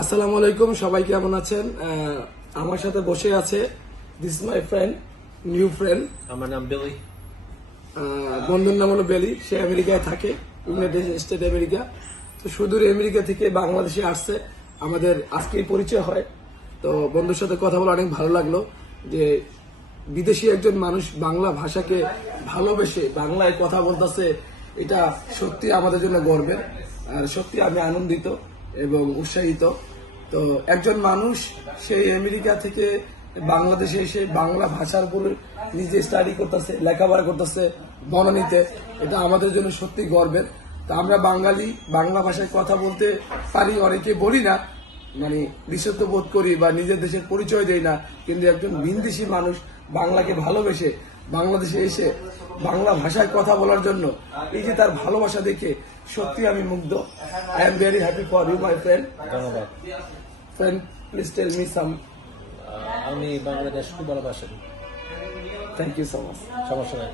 আসসালামু আলাইকুম, সবাই কেমন আছেন? আমার সাথে বসে আছে this my friend, new friend. আমার নাম বিলি। বন্ধুর নাম হলো বেলি। সে আমেরিকায় থাকে, ইউনাইটেড স্টেট আমেরিকা। তো সুদূর আমেরিকা থেকে বাংলাদেশে আসছে, আমাদের আজকেই পরিচয় হয়। তো বন্ধুর সাথে কথা বলে অনেক ভালো লাগলো যে বিদেশি একজন মানুষ বাংলা ভাষাকে ভালোবেসে বাংলায় কথা বলতেছে। এটা সত্যি আমাদের জন্য গর্বের, আর সত্যি আমি আনন্দিত এবং উৎসাহিত। তো একজন মানুষ সেই আমেরিকা থেকে বাংলাদেশে এসে বাংলা ভাষার উপর নিজে স্টাডি করতেছে, লেখাপড়া করতেছে, বনানীতে। এটা আমাদের জন্য সত্যি গর্বের। তো আমরা বাঙালি, বাংলা ভাষায় কথা বলতে পারি, অনেকে বলি না, মানে বিশ্বস্ত বোধ করি বা নিজের দেশের পরিচয় দেই না, কিন্তু একজন ভিনদেশী মানুষ বাংলাকে ভালোবেসে বাংলাদেশে এসে বাংলা ভাষায় কথা বলার জন্য এই যে তার ভালোবাসা দেখে সত্যি আমি মুগ্ধ। I am very happy for you my friend. ধন্যবাদ friend, please tell me some. আমি বাংলাদেশ খুব ভালোবাসি। Thank you so much. সমস্যা নাই।